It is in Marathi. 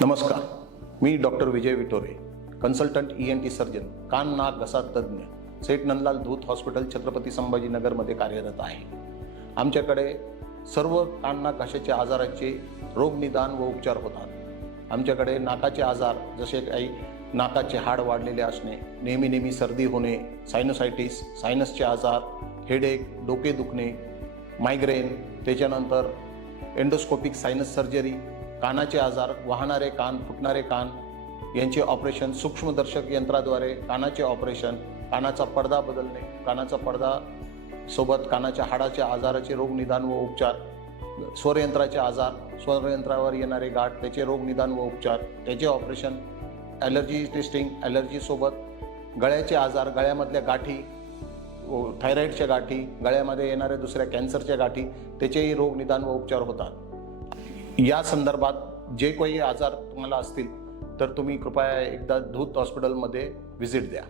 नमस्कार, मी डॉक्टर विजय विटोरे, कन्सल्टंट ENT सर्जन, कान नाक घसा तज्ज्ञ, सेठ नंदलाल धूत हॉस्पिटल छत्रपती संभाजीनगरमध्ये कार्यरत आहे। आमच्याकडे सर्व कान नाक घशाच्या आजाराचे रोगनिदान व उपचार होतात। आमच्याकडे नाकाचे आजार जसे काही नाकाचे हाड वाढलेले असणे, नेहमी सर्दी होणे, सायनोसायटिस, सायनसचे आजार, हेडेक, डोके दुखणे, मायग्रेन, त्याच्यानंतर एंडोस्कोपिक सायनस सर्जरी, कानाचे आजार, वाहणारे कान, फुटणारे कान यांचे ऑपरेशन, सूक्ष्मदर्शक यंत्राद्वारे कानाचे ऑपरेशन, कानाचा पडदा बदलणे, कानाचा पडदा सोबत कानाच्या हाडाच्या आजाराचे रोगनिदान व उपचार, स्वरयंत्राचे आजार, स्वरयंत्रावर येणारे गाठ त्याचे रोगनिदान व उपचार, त्याचे ऑपरेशन, ॲलर्जी टेस्टिंग, ॲलर्जीसोबत गळ्याचे आजार, गळ्यामधल्या गाठी, थायरॉईडच्या गाठी, गळ्यामध्ये येणाऱ्या दुसऱ्या कॅन्सरच्या गाठी त्याचेही रोगनिदान व उपचार होतात। या संदर्भात जे काही आजार तुम्हाला असतील तर तुम्ही कृपया एकदा धूत हॉस्पिटलमध्ये व्हिजिट द्या।